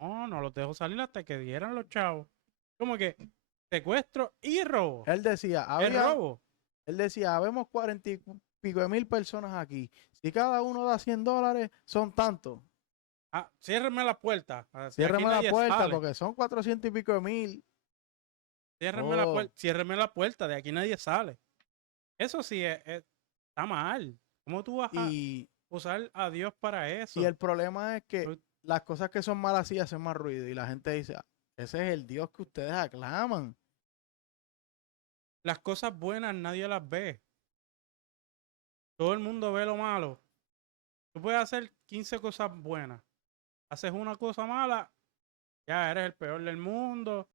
No, no los dejo salir hasta que dieran los chavos. Como que secuestro y robo. Él decía, El robo. él decía, habemos 40 y pico de mil personas aquí. Si cada uno da $100, son tantos. Ah, ciérrenme la puerta. Aquí Ciérrame la nadie puerta sale. porque son 400 y pico de mil. Ciérrenme la Oh, puerta. Ciérrenme la puerta. De aquí nadie sale. Eso sí está mal. ¿Cómo tú vas a y, usar a Dios para y eso? el problema es que Tú- las cosas que son malas sí hacen más ruido. Y la gente dice, "Ah, ese es el Dios que ustedes aclaman". Las cosas buenas nadie las ve. Todo el mundo ve lo malo. Tú puedes hacer 15 cosas buenas. Haces una cosa mala, ya eres el peor del mundo.